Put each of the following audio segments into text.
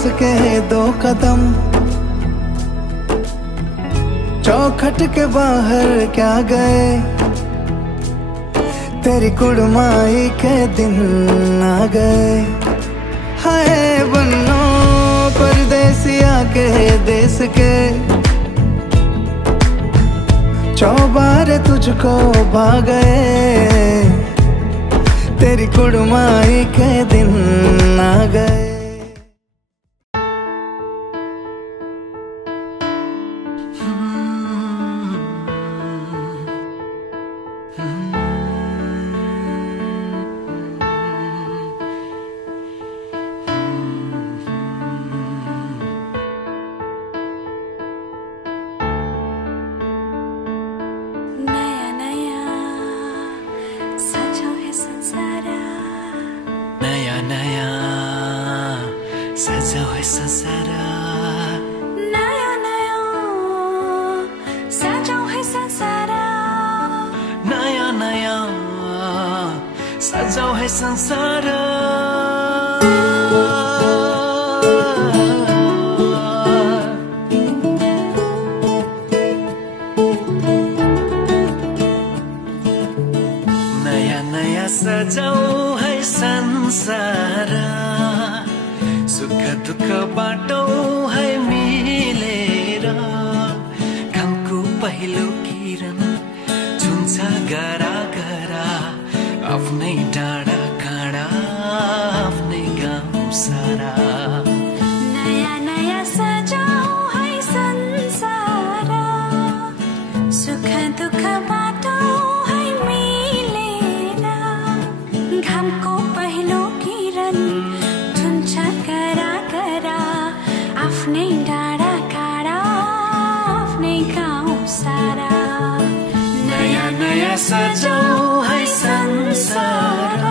Pass के 2 कदम, चौखट के बाहर क्या गए, तेरी कुड़माई के दिन आ गए। हाय बन्नो परदेसिया के देश के, चौबारे तुझको भा गए, तेरी कुड़माई के दिन आ गए। सजाओ है संसार, नया नया सजाओ है संसार, सुख दुख बाटो है मिलेर, घामको पहिलो किरण छुन्छ गरा गरा, आफ्नै डाँडा काँडा आफ्नै गाउँ सारा। नयाँ नयाँ सजाऊ है संसार, सुख दुख बाटो है मिलेर, घामको पहिलो किरण छुन्छ गरा गरा, आफ्नै डाँडा काँडा आफ्नै गाउँ सारा। नयाँ नयाँ सजाऊ है संसार,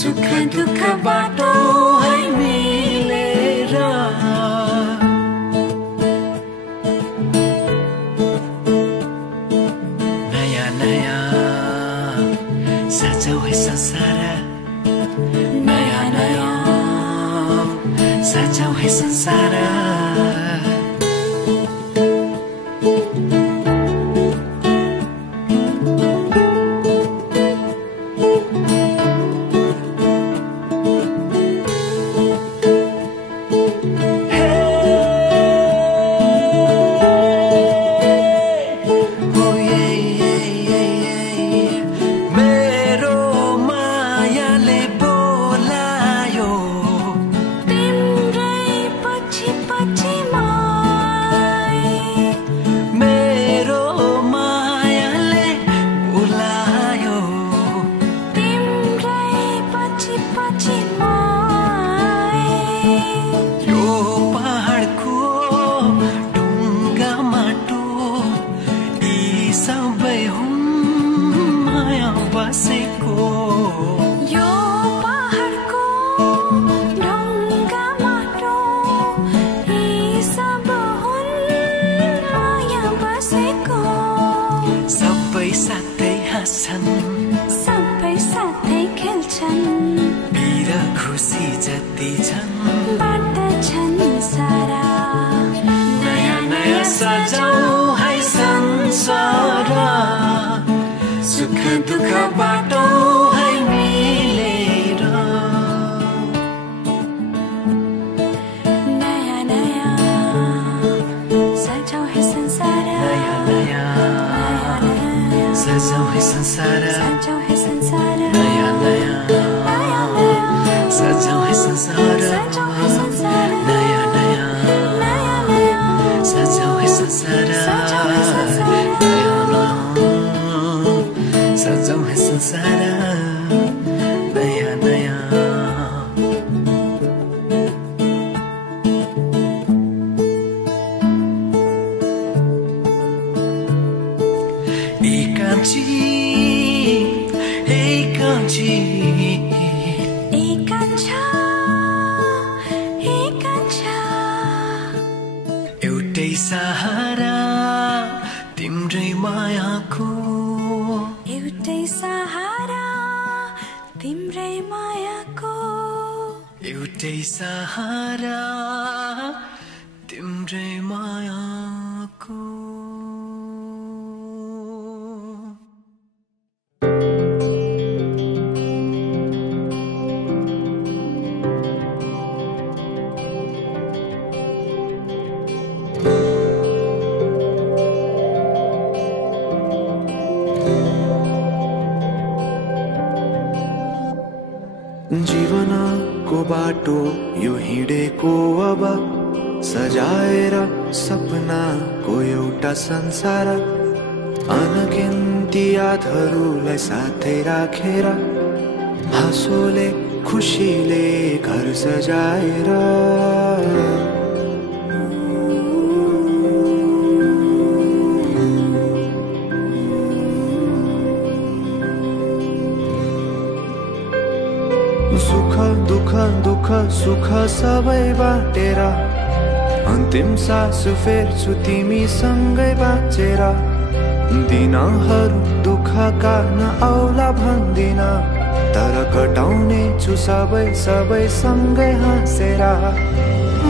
सुख दुख बाटो है मिलेर, नयाँ नयाँ सजाऊ है संसार, नयाँ नयाँ सजाऊ है संसार। सबै साथै खेल्छन्, पीर खुसी जति छन् बाँड्छन् सारा। नयाँ नयाँ सजाऊ है संसार, सुख दुख बाटो है मिलेर, नयाँ नयाँ सजाऊ है संसार, नयाँ नयाँ सजाऊ है संसार, सजाऊ है संसार, नयाँ नयाँ सजाऊ है संसार, सजाऊ है संसार, नयाँ नयाँ सजाऊ है संसार, नयाँ नयाँ सजाऊ है संसार, नयाँ नयाँ। एकांची एकांची एकांछ एउटै सहारा तिम्रै मायाको जीवनको बाटो यो हिँडेको अब सजाएर सपनाको एउटा संसार अनगिन्ती यादहरूलाई साथै राखेर हाँसोले खुसीले घर सजाएर सुख दुख दुख सुख सबै बाटेर अन्तिम सास फेर्छु तिमीसँगै बाँचेर दिनहरू दुःखका नआउला भन्दिन तर कटाउने छु सबै सबै सँगै हाँसेर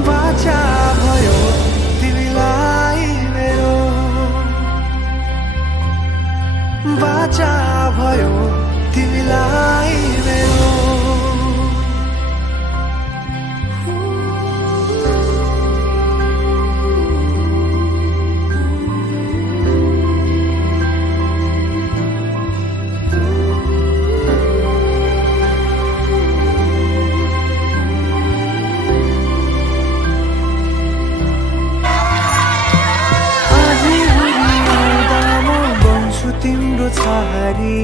बाचा भयो तिमीलाई मेरो बाचा भयो तिमीलाई मेरो तिम्रो छहारी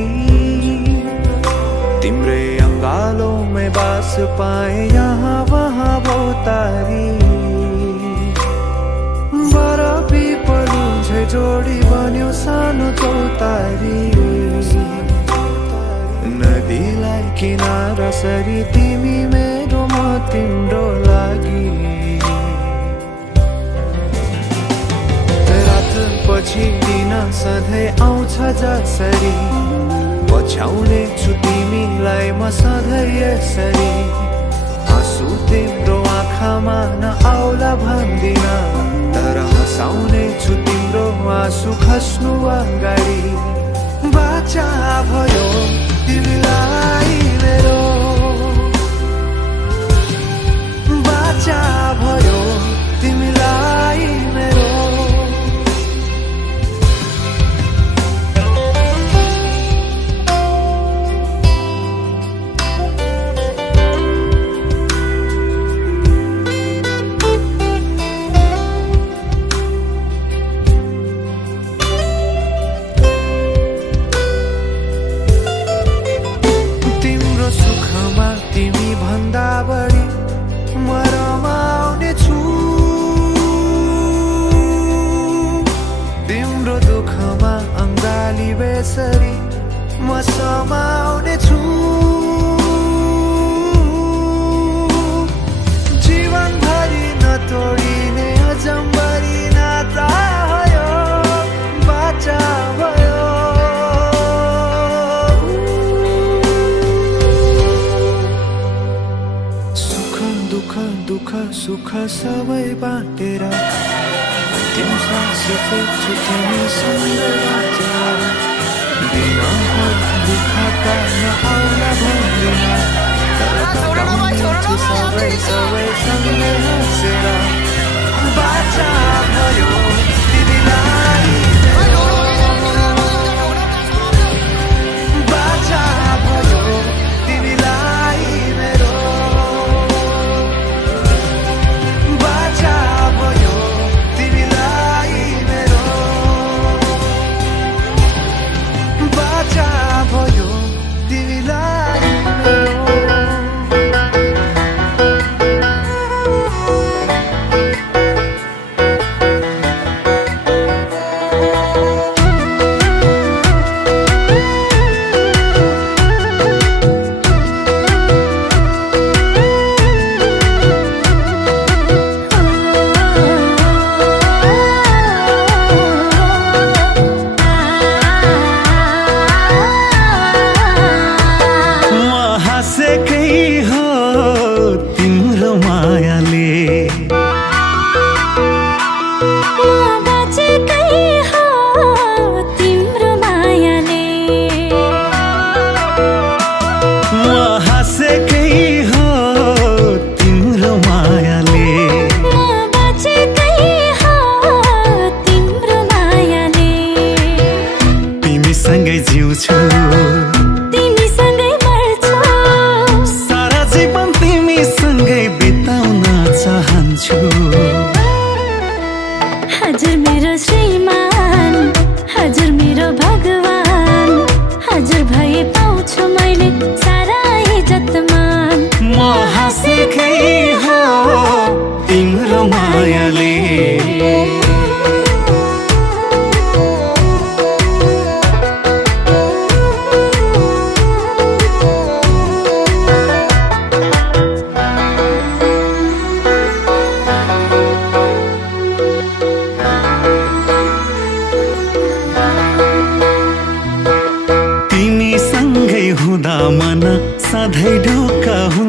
तिम्रै अङ्गालोमै बास पाए यहाँ वहाँ बहुतारी बर पिपलु झै जोडी बन्यो सानो चौतारी नदीलाई किनारा सरी तिमी मेरो म तिम्रो लागि पछि दिन सधैँ आउँछ जसरी पछ्याउने छु तिमीलाई म सधैँ यसरी आँसु तिम्रो आँखामा नआउला भन्दिन तर हँसाउने छु तिम्रो आँसु खस्नु अगाडि बाचा भयो तिमीलाई मेरो बाचा भयो तिमीलाई मेरो तिमी भन्दा बढी म रमाउने छु तिम्रो दुःखमा अङ्गाली बेसरी म समाउने छु जीवनभरि नतोडिने अजम्बरी नाता भयो बाचा भयो दुःख सुख सबै बाटेर अन्तिम सास फेर्छु तिमीसँगै बाँचेर दिनहरू दुःखका नआउला भन्दिन तर कटाउने छु सबै सबै सँगै हाँसेर बाचा भयो तिमीलाई बाचा भयो तिमीलाई मेरो भयो तिमीलाई मेरो बाचा भयो तिमीलाई मेरो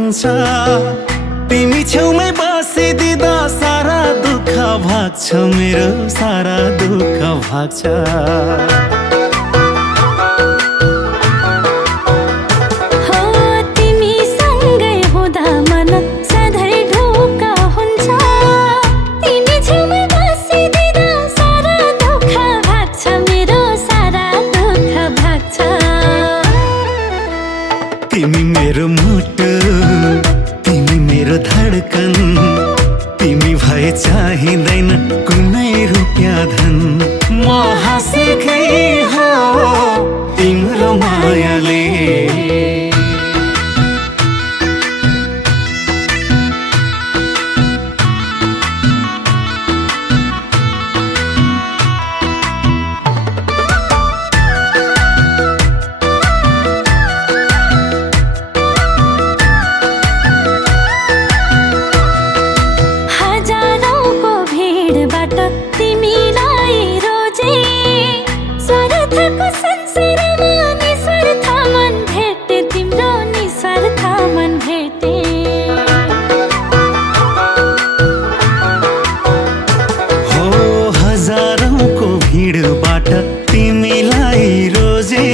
हुन्छ तिमी छेउमै बसिदिँदा सारा दुःख भाग्छ मेरो सारा दुःख भाग्छ तिमी मेरो मुटु तिमी मेरो धडकन तिमी भए चाहिँदैन कुनै रुपियाँ धन म हाँसेकै हो तिम्रो मायाले तिमीलाई रोजे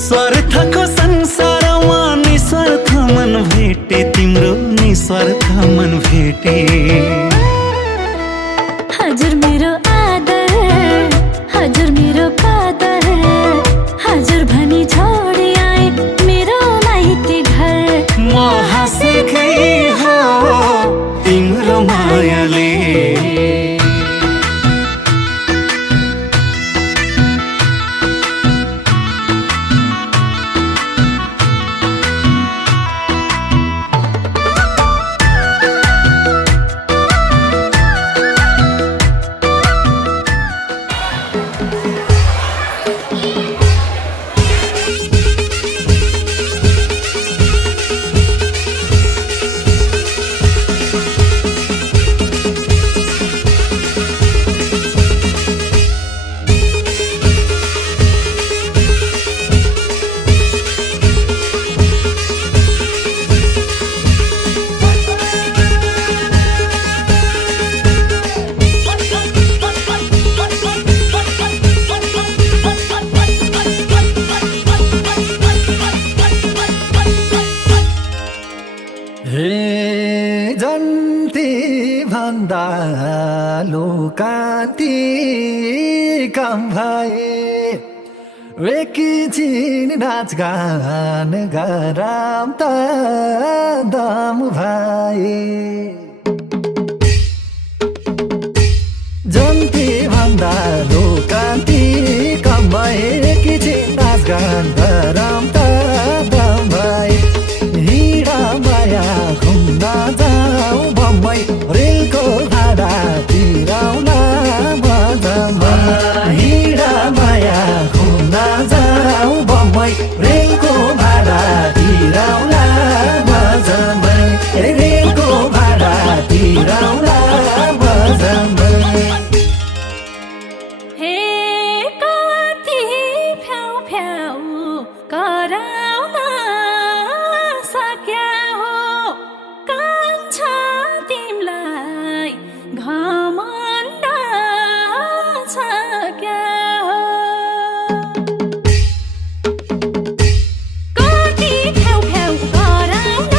स्वार्थको संसारमा निस्वार्थ मन भेटे तिम्रो निस्वार्थ मन भेटे हजुर मेरो आदर हजुर मेरो कादर हजुर भनी छोडी आए मेरो माइती घर म हाँसेकै हो तिम्रो मायाले जन्ती भन्दा लुकाती काम भए एकैछिन नाचगान गराम त दम भए जन्ती भन्दा लुकाती काम भए एकैछिन नाचगान गराम त दम भए हिँडा माया घुम्न जाऊ बम्बई रेलको भाडा तिराउला बजारमा हिँडा माया घुम्न जाऊ बम्बई रेलको भाडा तिराउला बजारमा रेलको भाडा तिराउला बजारमा हे कति फ्याउ फ्याउ कराउन सक्या हो कान्छ तिमलाई घमण्ड छ क्या हो कति फ्याउ फ्याउ कराउन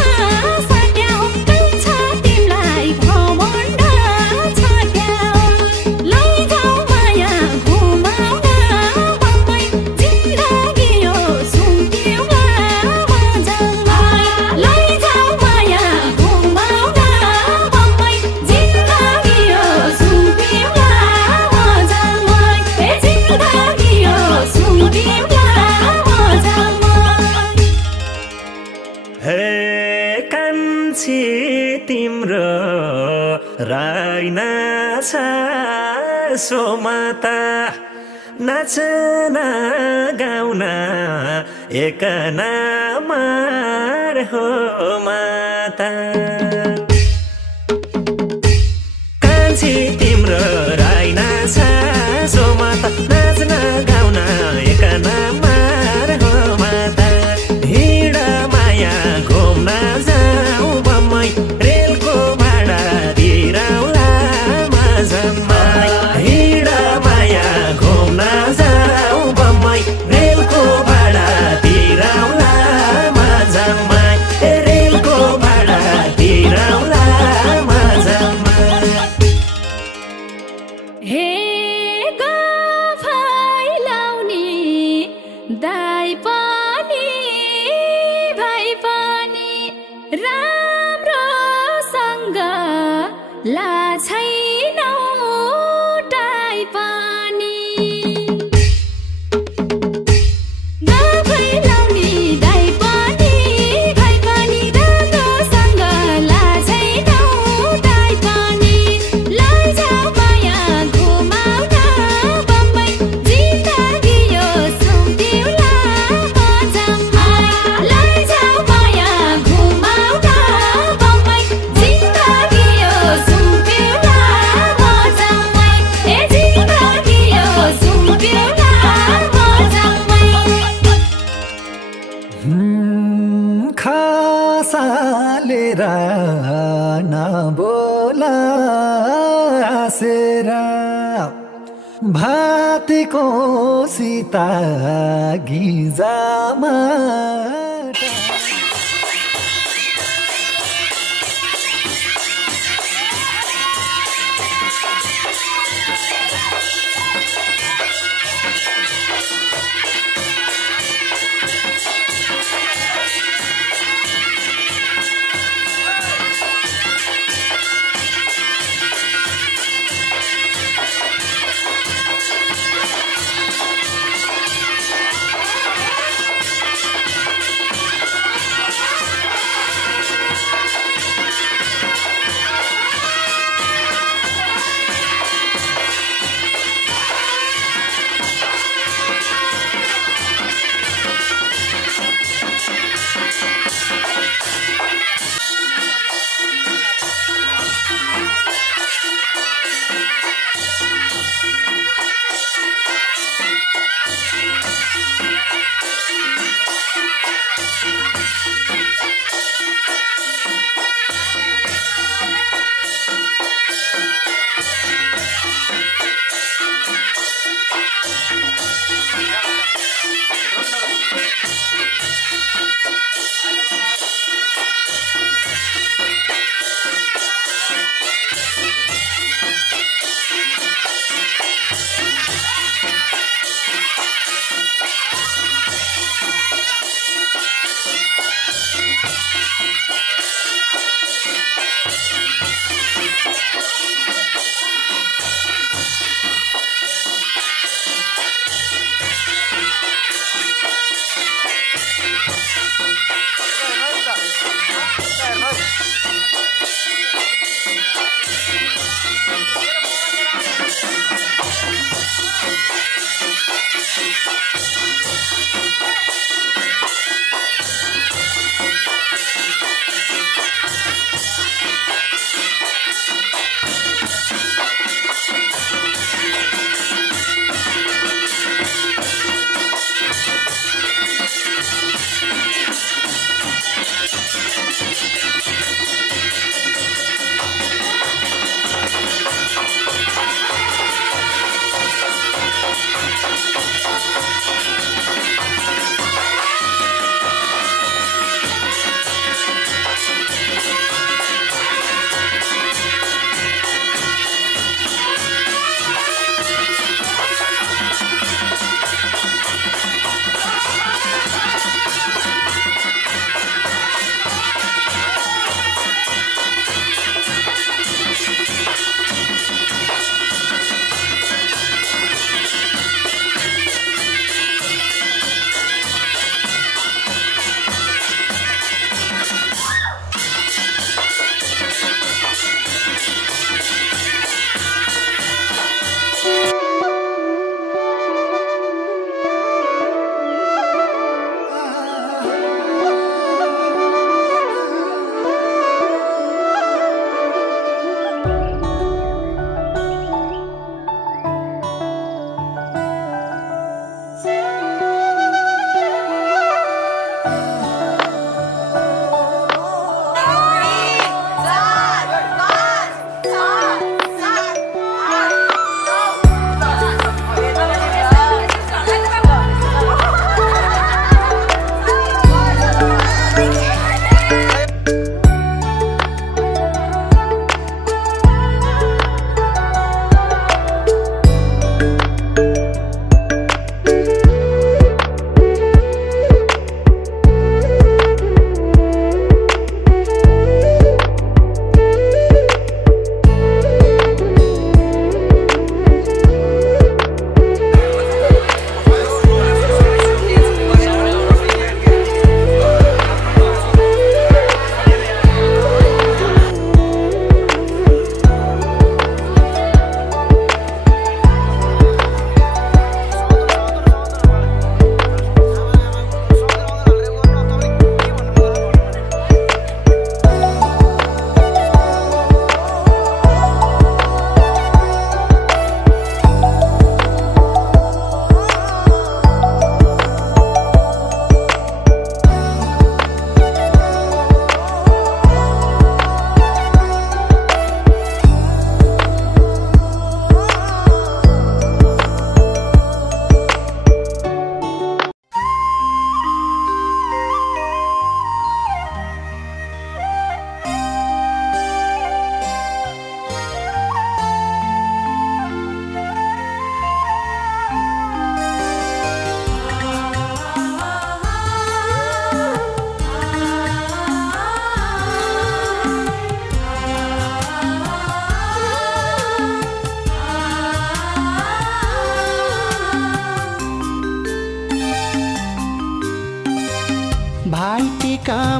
सक्या हो कान्छ तिमलाई घमण्ड छ क्या हो लैजाऊ माया घुमाउन बम्बई जिन्दगी यो सुम्पिउँला मजामा लैजाऊ माया घुमाउन बम्बई जिन्दगी यो सुम्पिउँला मजामा जिन्दगी यो सुम्पिउँला मजामा हे कान्छी तिम्रो राइना छ सोमाता नाचन गाउन एक नामार हो माता कान्छी तिम्रो राइना छ सोमाता नाचन गाउन एक नामार हो माता हिँड माया घुम्न जा नबोला आसेर भातीको सीता गिजामा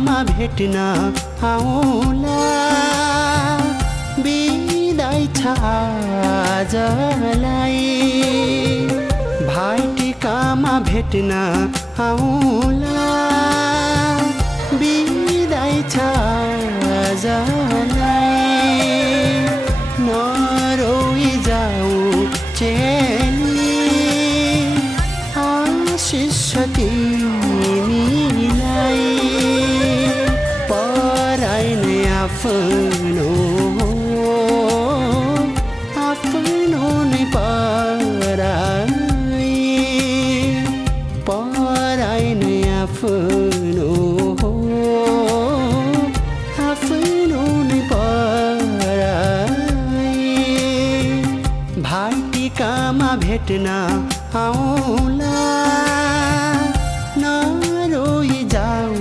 कामा भेट्न आउला बिदाई छ आजलाई भाइटिकामा भेट्न आउला बिदाई छ आजलाई नरोई जाऊ चेली आशिष तिमीलाई पराई नै आफ्नो नै पराई नै आफ्नो नै पराई भाइटिकामा भेट्न आउला नरोई जाऊ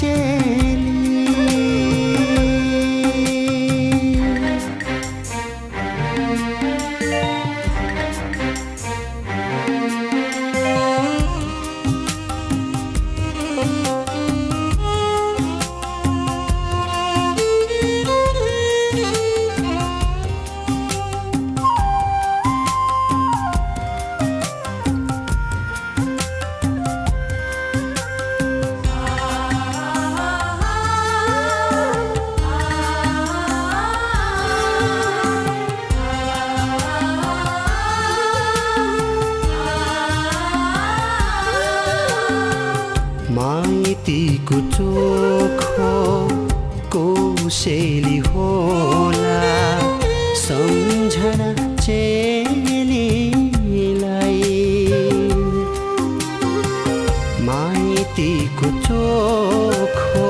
चेली माइतीको चोखो कोसेली होला सम्झना चेलीलाई माइतीको चोखो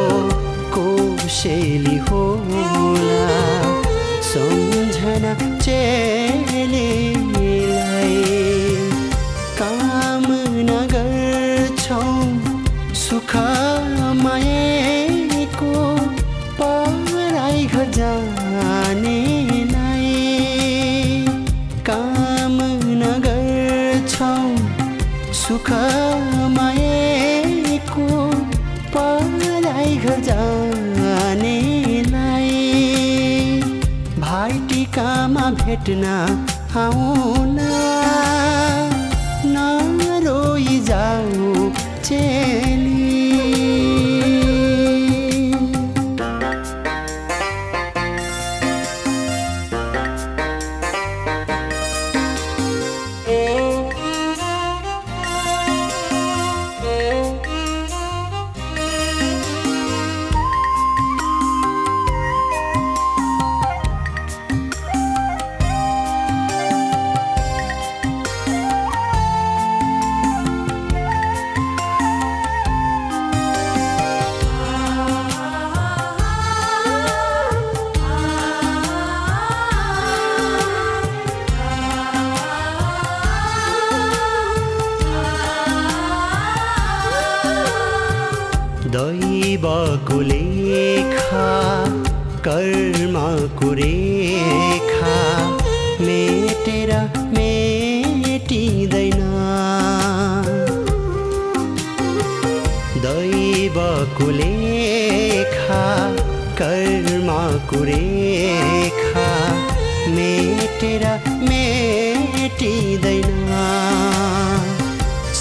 कोसेली होला सम्झना चेलीलाई कामना गर्छौं सुख माएको पराई घर जानेलाई कामना गर्छौं सुख माएको पराई घर जानेलाई भाइटिकामा भेट्न आउला नरोई जाऊ चेली दैवको लेखा कर्मको रेखा मेटेर मेटिँदैन दैवको लेखा कर्मको रेखा मेटेर मेटिँदैन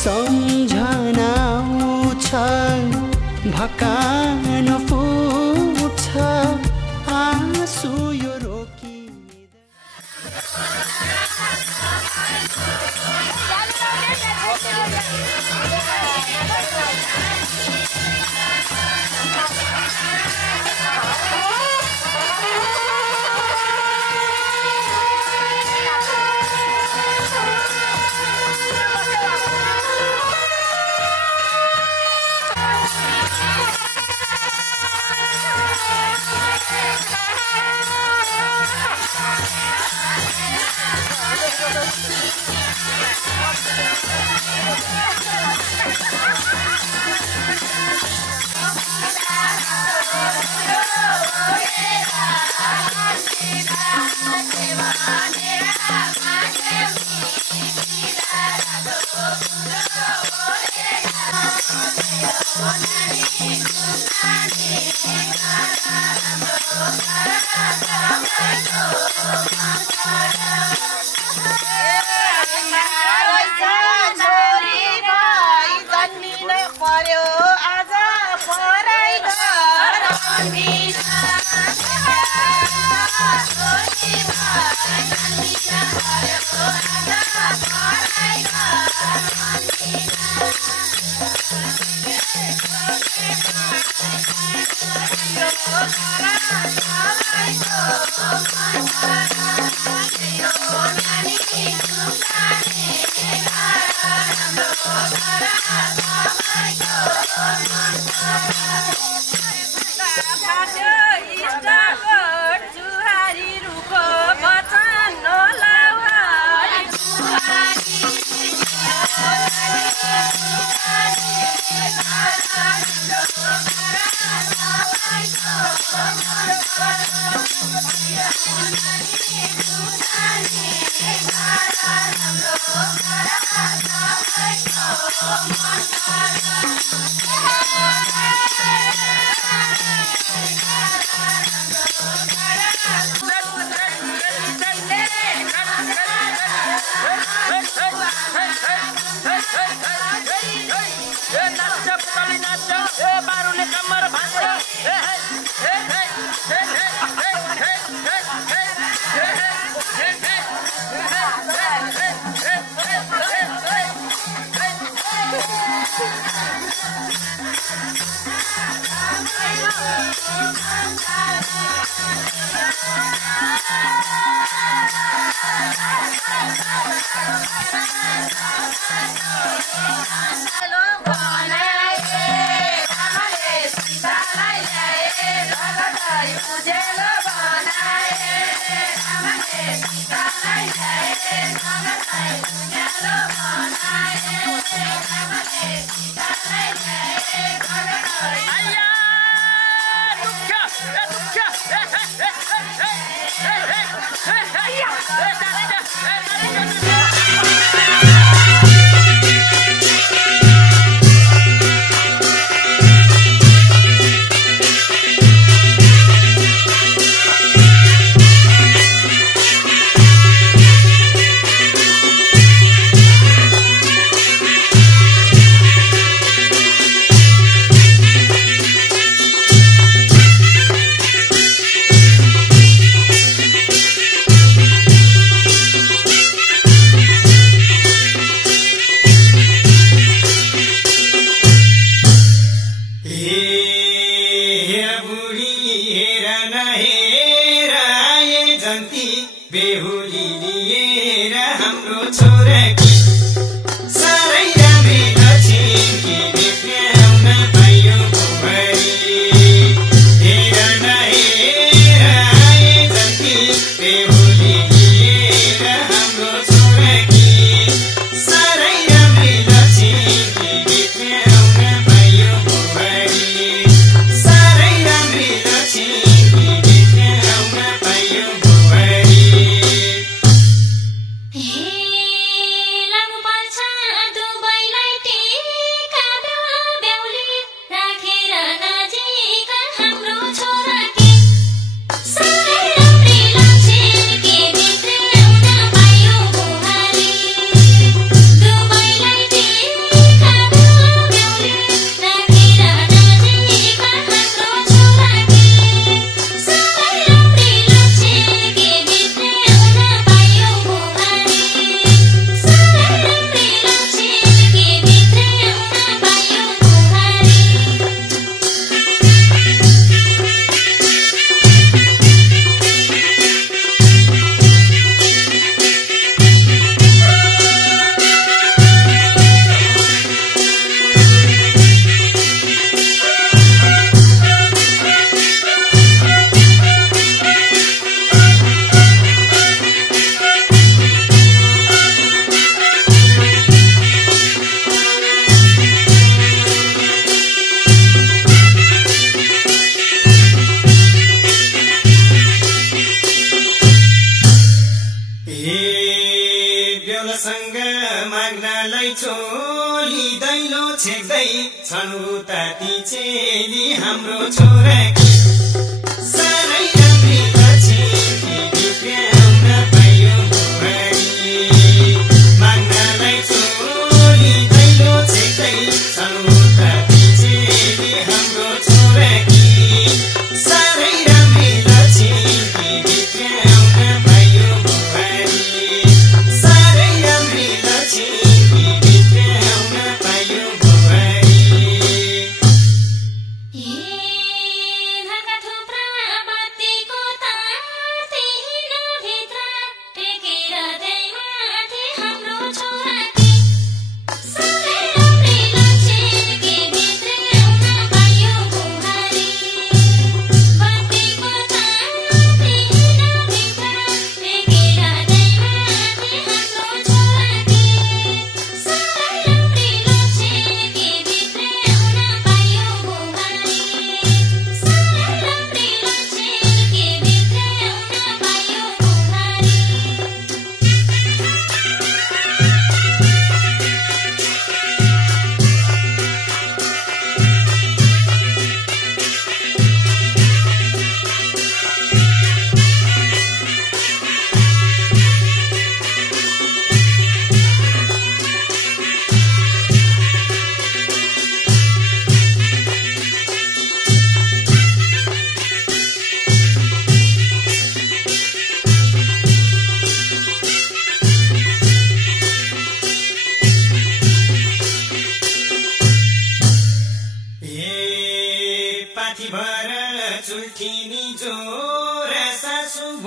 सम्झना आउँछ भकान फुट्छ आँसु यो Thank you.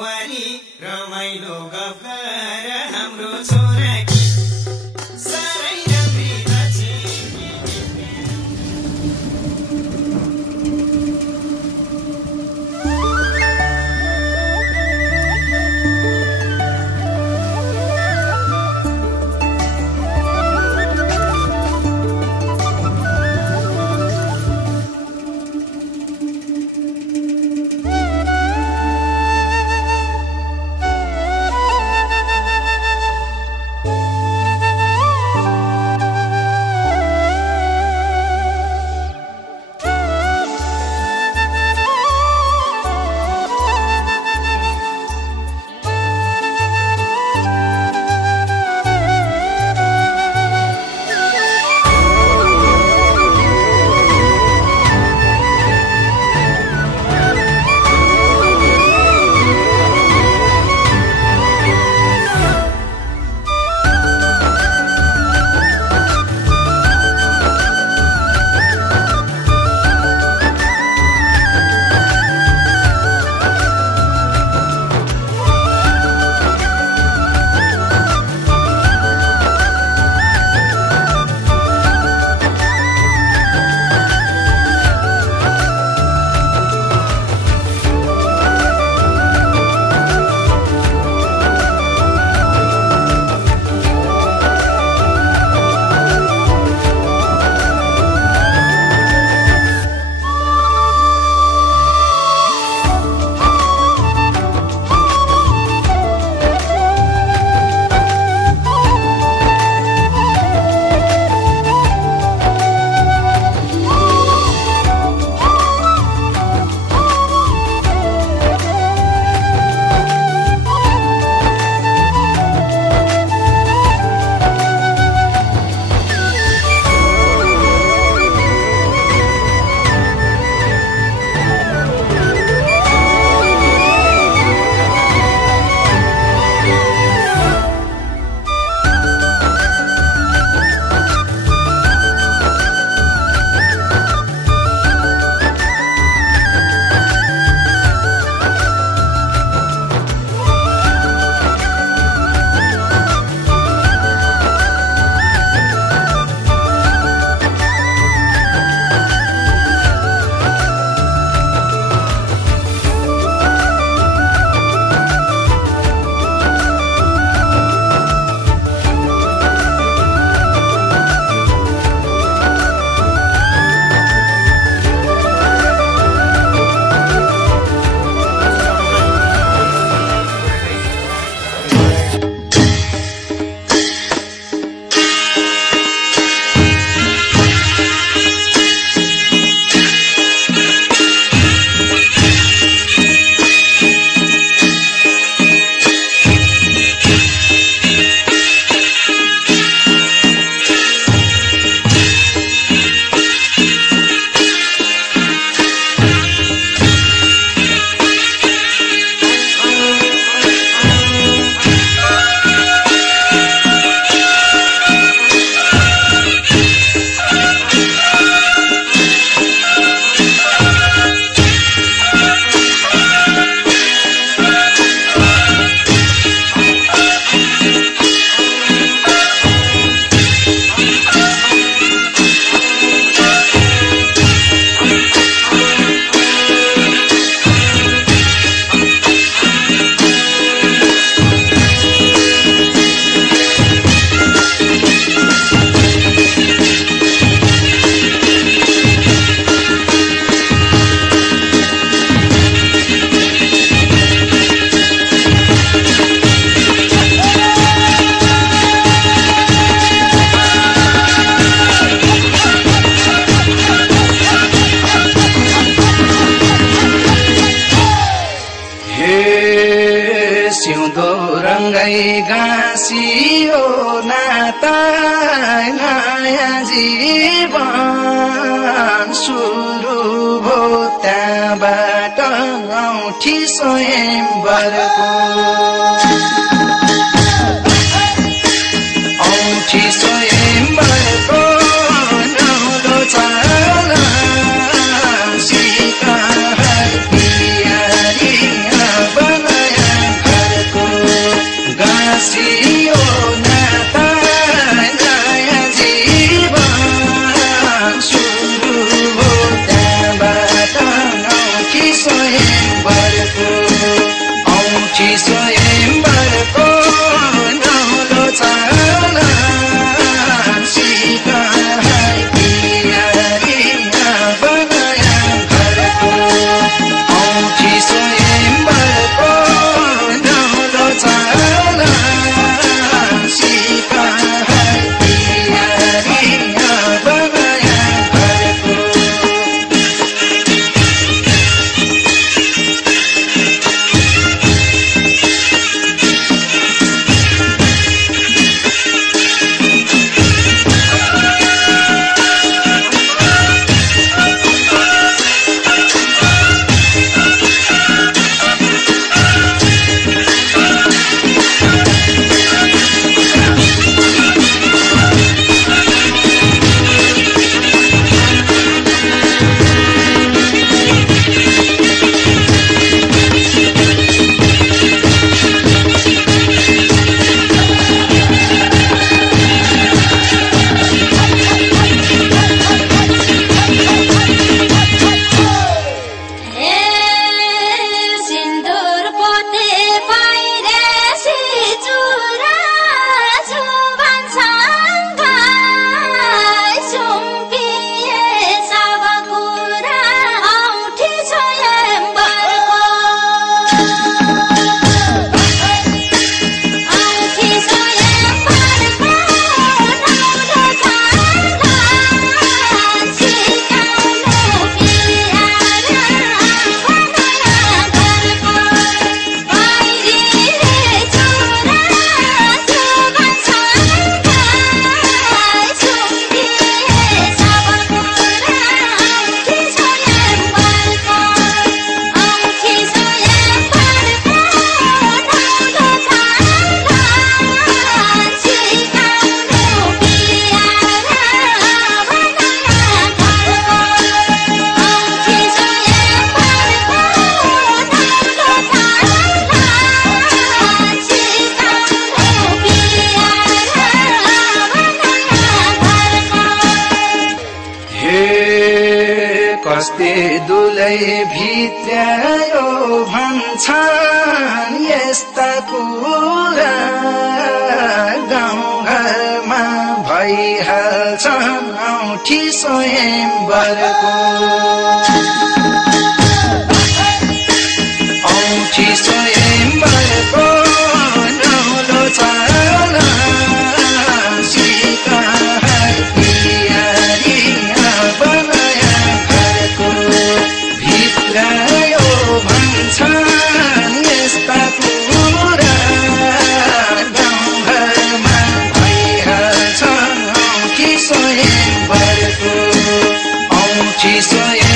बुहारी रमाइलो गफ गर हाम्रो छोराकी साह्रै राम्री दक्षिणी गाँसियो नाता नयाँ जीवन सुरु भो त्यहाँबाट औठी स्वयंवरको औठी स्वयंवरको नौलो चाला सीता बिहारी बनाया औँठी स्वयंवरको नौलो चाला सिकाई बिहारीमा बनाया घरको औँठी स्वयंवरको नौलो चाला सिकाई बिहारीमा बनाया घरको कस्ते दुलै भित्र्यायो भन्छन् यस्ता कुरा गाउँघरमा भइहाल्छन् औँठी स्वयंवरको औँठी स्वयंवरको नौलो चाला सिकाई बिहारीमा बनाया घरको भित्रायो भन्छन् यस्ता कुरा गाउँघरमा भइहाल्छन् औँठी स्वयंवरको औँठी स्वयं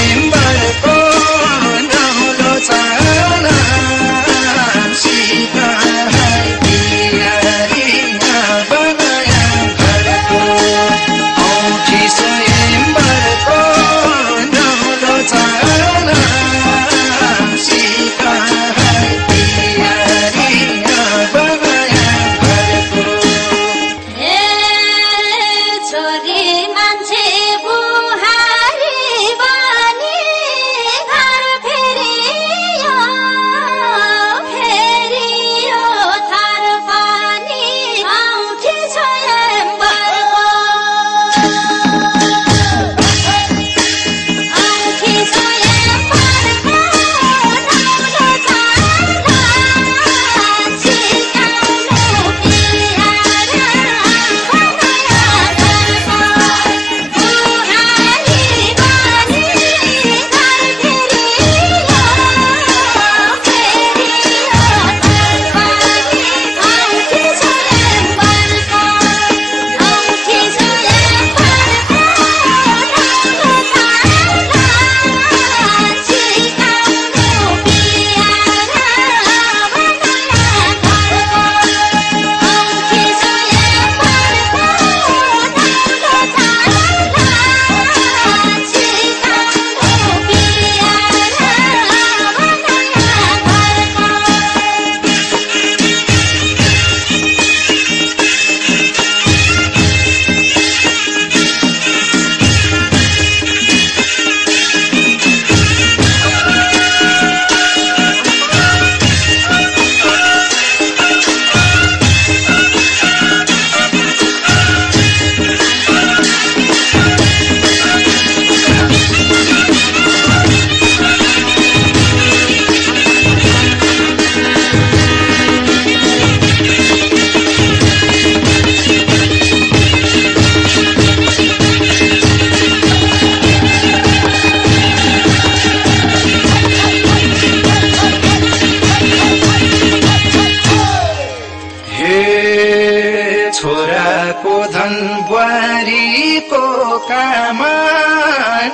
काम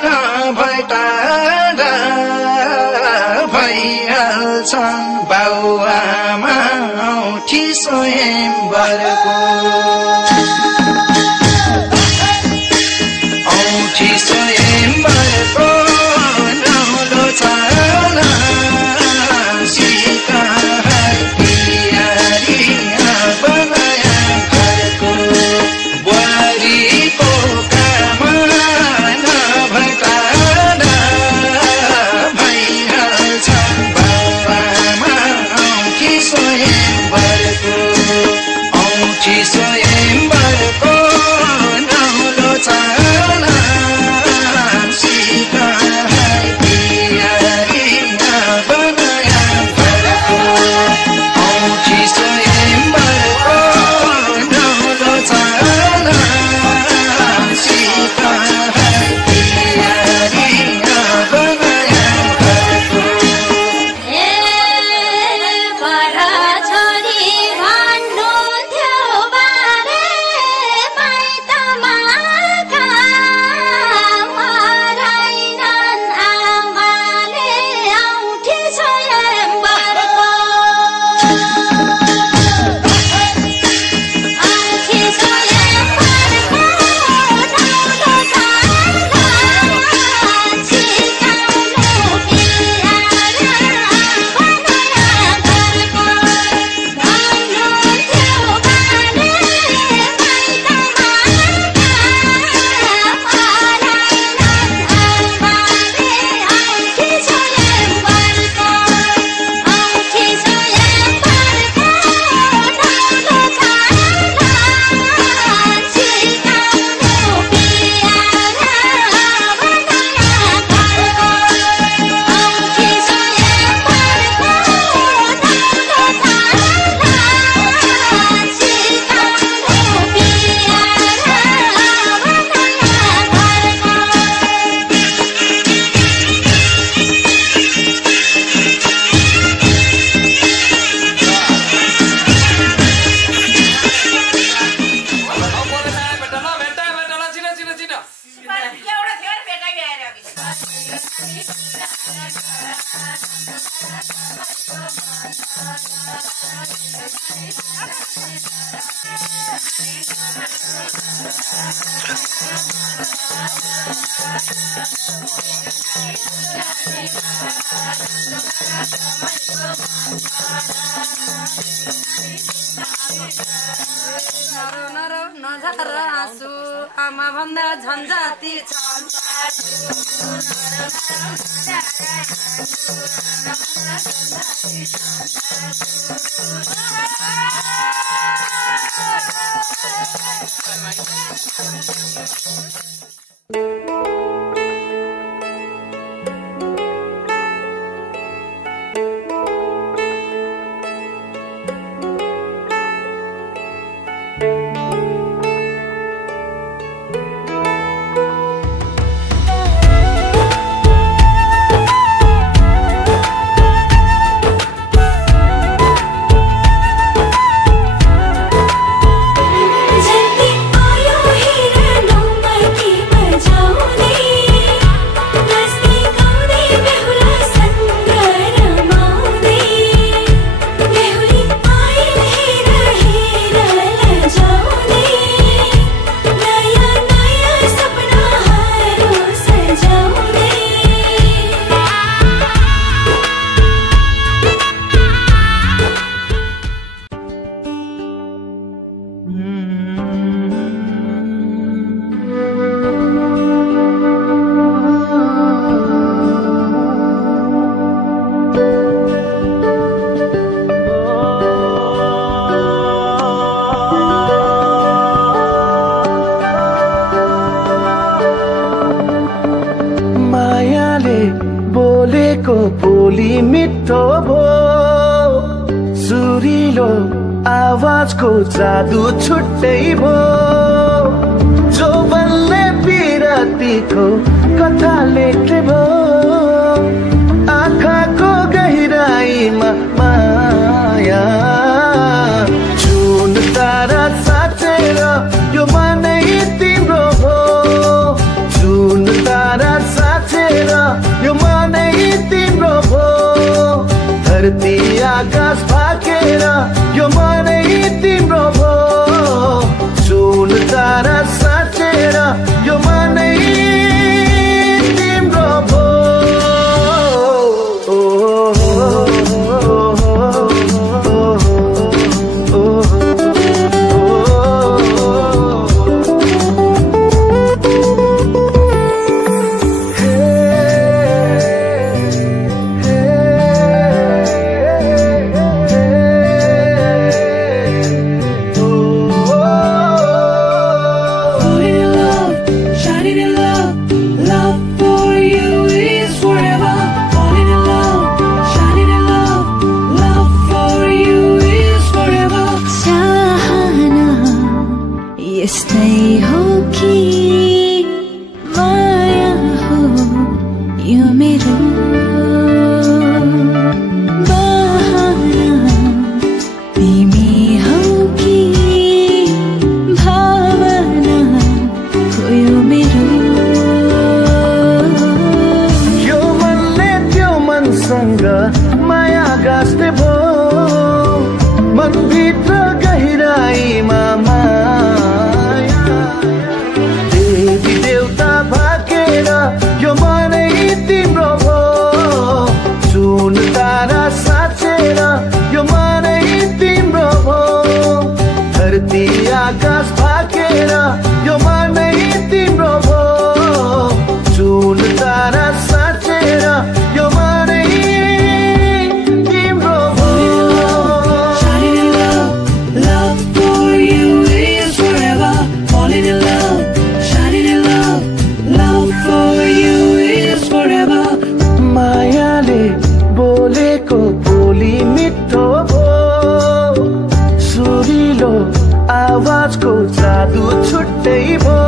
नभए टाढा भइहाल्छन् बाउआमा औठी स्वयंवरको औठी स्वयंवरको नौलो चाला सीता पियारी बनाया घरको बुहारीको काम नभए टाढा भइहाल्छन् बाउआमा औठी स्वयंवरको औठी स्वयंवरको नौलो चाला सीता पियारी बनाया घरको औठी स्वयंवरको नौलो चाला सीता पियारी बनाया घरको बडा छोरी भन्नुहुन्थ्यो बारे पाइतामा काम हराइनन् आमाले औठी स्वयंवरको औठी स्वयंवरको नौलो चाला सिकाउनु पियारा बनाया घरको भन्नुहुन्थ्यो बारे पाइतामा काम हराइनन् आमाले औठी स्वयंवरको औठी स्वयंवरको नौलो चाला सिकाउनु पियारा बनाया घरको औठी स्वयंवरको नौलो चाला सिकाउनु नझार आँसु आमा भन्दा झन्झाती छन् बोलेको बोली मिठो भो सुरिलो आवाजको जादु छुट्टै भो जो बल्ले पिरतीको कथा लेख्ने भो आँखाको गहिराईमा माया जुन तारा साँचेर यो मनै तिम्रो हो यस्तै हो कि माया हो यो मेरो बहाना तिमी हौ कि भावना हो यो मेरो यो मनले त्यो मनसँग माया गाँस्दै भो मनभित्र गहिराईमा माया देवी देवता भाकेर यो मनै तिम्रो भो सुन तारा साँचेर यो मनै तिम्रो भो धरती आकाश भाकेर यो मनै तिम्रो भो सुन तारा साँचेर यो मनै तिम्रो भो Shining in love, love for you is forever. Falling in love, shining in love, love for you is forever. मायाले बोलेको बोली मिठो भो सुरिलो आवाजको जादु छुट्टै भो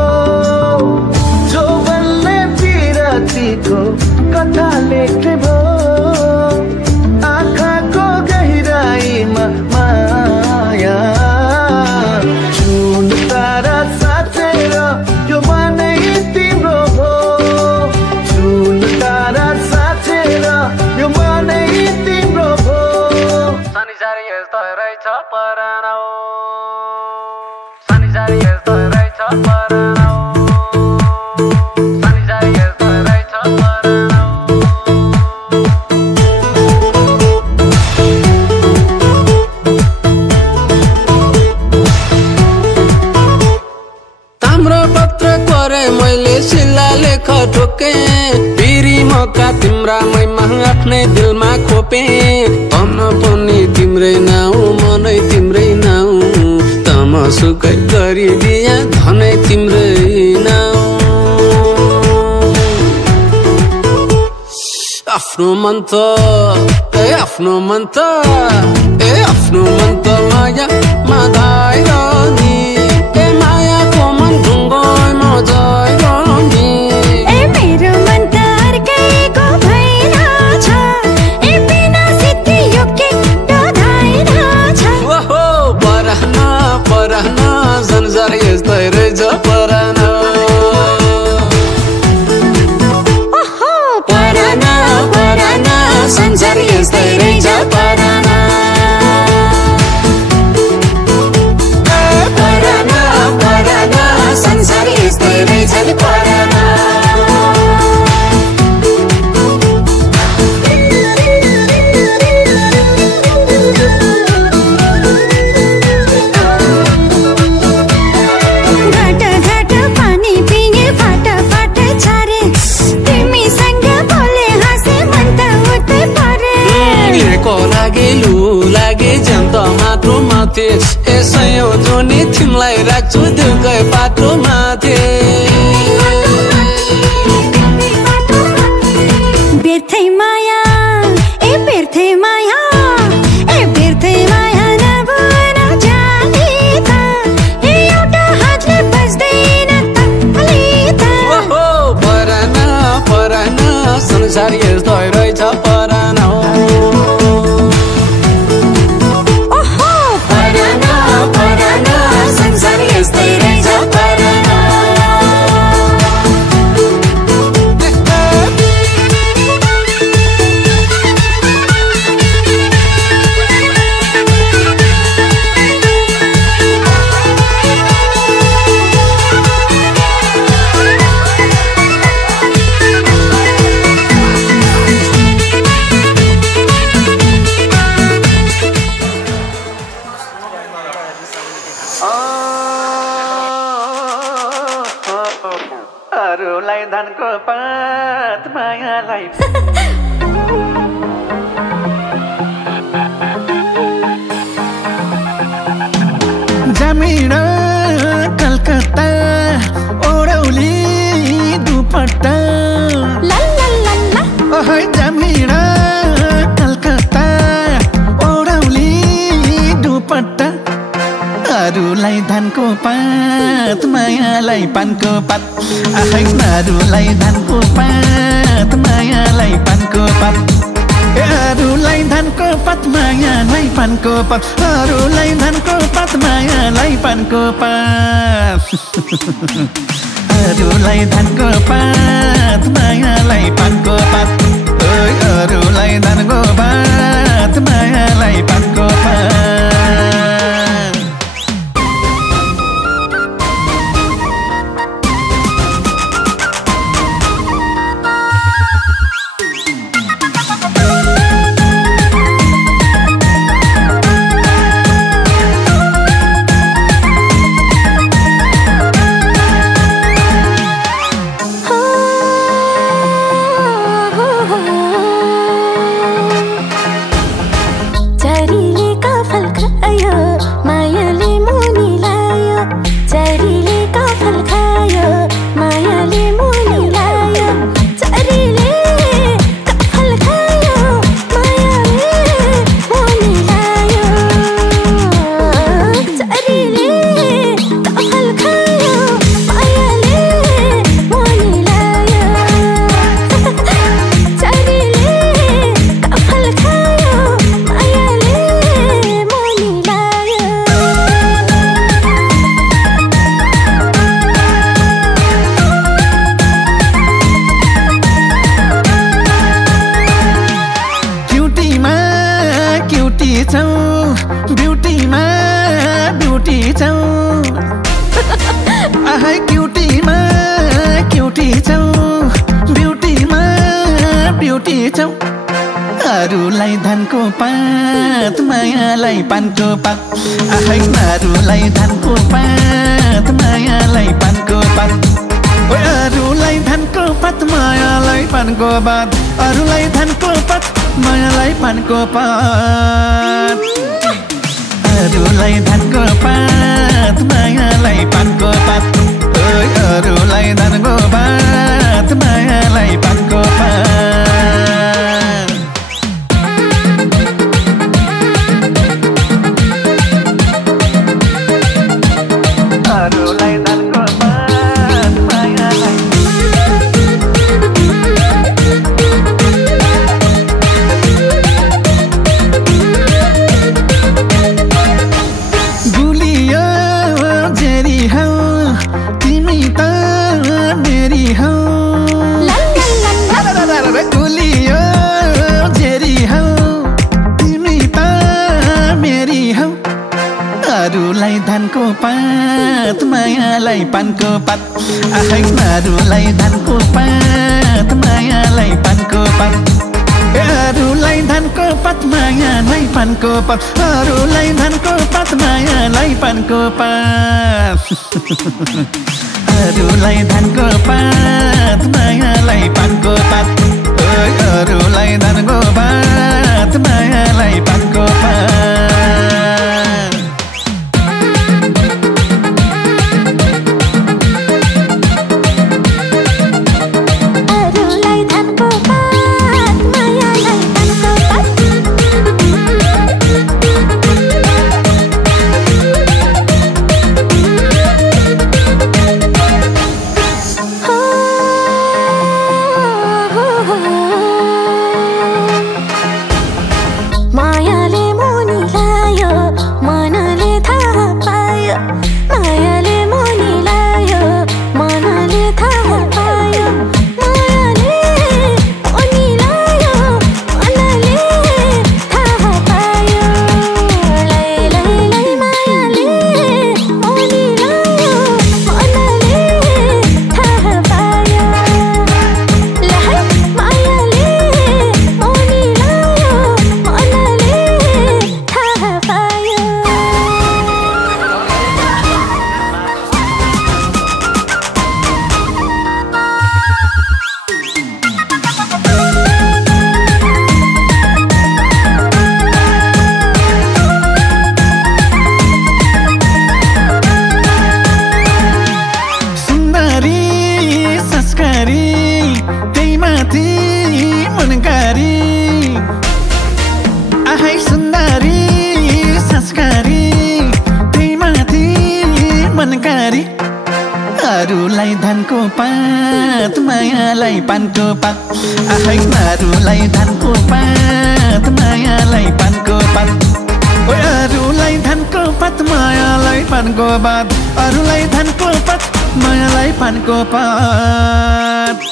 जो बल्ने विरतीको कथा लेख्ने भो आँखाको गहिराईमा माया जुन तारा साँचेर यो मनै तिम्रो भो जुन तारा साँचेर यो मनै तिम्रो भो शनिचारी यस्तो रहेछ परानो शनिचारी यस्तो रहेछ परानो शनिचारी यस्तो रहेछ परानो ताम्रो पत्र करे मैले शिला लेख ठोके फेरि मौका तिम्रा मैमा आफ्नै दिलमा खोपे तन पनि तिम्रै नाउ मनै तिम्रै नाउ तमसुकै गरिदिया धनै तिम्रै नाउ आफ्नो मन त आफ्नो मन त आफ्नो मन त माया माधाएर नि मायाको मन ढुङ्गोमा जाएर नि मेरो मन त अर्कैको भइरहेछ बिना सिद्धि यो के डोधाइरहेछ ओहो परहन परहन संसार यस्तै रहेछ परहन ओहो पराना पराना संसार यस्तै रहेछ पराना पराना पराना संसार यस्तै रहेछ पराना घाट घाट पानी पिए फाट फाट छारे तिमीसँग बोले हाँसे मन त उतै परे को लागे लु लागे जन्त माटो माथे यसै हो जोनी तिमीलाई राख्छु दिलकै बाटो माथे व्यर्थै माया व्यर्थै माया व्यर्थै माया नभन जाने त एउटा हातले बस्दैन तकली त ओहो पराना पराना संसार यस्तै रहेछ पराना ओहो पराना पराना संसार यस्तै रहेछ पराना अरूलाई धनको पात मायालाई जमिन कलकत्ता ओडौली दुपट्टा ला ला ला ला ओहै जमिन कलकत्ता ओडौली दुपट्टा अरूलाई धानको पात मायालाई पानको पात आखै अरूलाई धानको पात मायालाई पानको पात अरूलाई धानको पात मायालाई पानको पात अरूलाई धानको पात मायालाई पानको पात अरूलाई धानको पात मायालाई पानको पात अरूलाई धानको पात मायालाई पानको पात अरूलाई धानको पात मायालाई पानको पात आखै अरूलाई धानको पात मायालाई पानको पात अरूलाई धानको पात मायालाई पानको पात अरूलाई धानको पात मायालाई पानको पात अरूलाई धानको पात मायालाई पानको पात अरूलाई धानको पात मायालाई पानको पात अरूलाई धानको पात मायालाई गुलियो जेरी हौ तिमी त मेरी हौ गुलियो जेरी हौ तिमी त मेरी हौ अरूलाई धानको पात मायालाई पानको पात आखै अरूलाई धानको पात मायालाई पानको पात अरूलाई धानको पात मायालाई पानको पात अरूलाई धानको पात मायालाई पानको पात अरूलाई धानको पात मायालाई पानको पात अरूलाई धानको पात मायालाई पानको पात मायाले मुनि धानको पात मायालाई पानको पात आफैमारुलाई धानको पात मायालाई पानको पात ओइ अरूलाई धानको पात मायालाई पानको पात अरूलाई धानको पात मायालाई पानको पात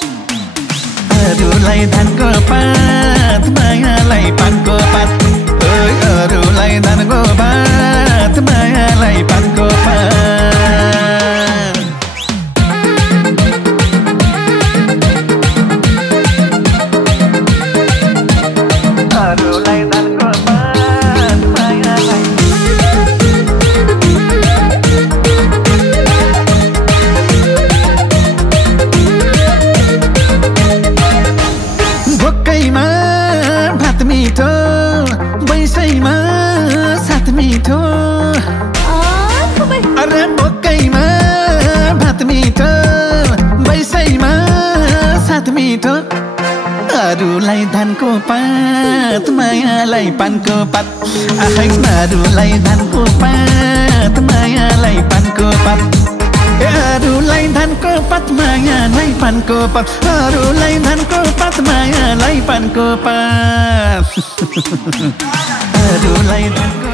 अरूलाई धानको पात मायालाई पानको पात ओइ अरूलाई धानको पात मायालाई पानको पात अरूलाई धानको पात मायालाई भोकैमा भात मिठो बैसैमा साथ मिठो अरे भोकैमा भात मिठो बैसैमा साथ मिठो अरूलाई धानको पात मायालाई पानको पात आफैमारुलाई धानको पात मायालाई पानको पात अरूलाई धानको पात मायालाई पानको पात अरूलाई धानको पात मायालाई पानको पात अरूलाई धानको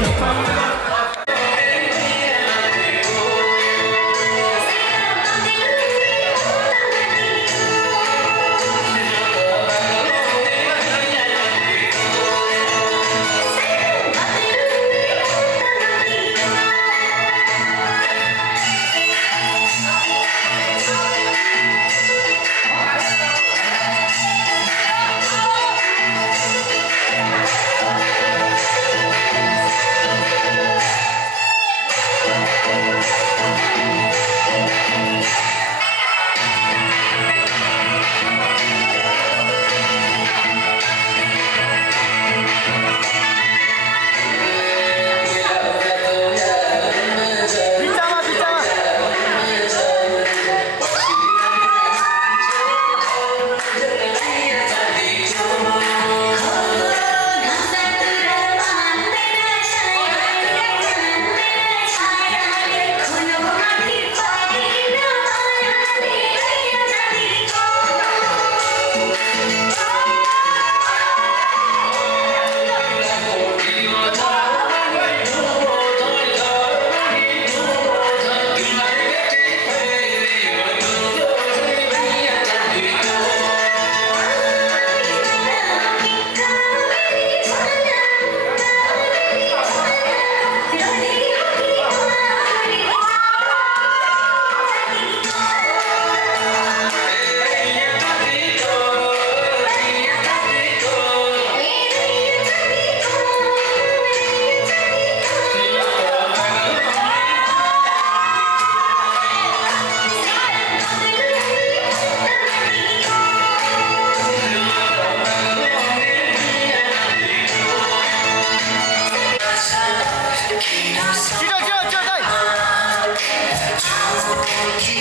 Keep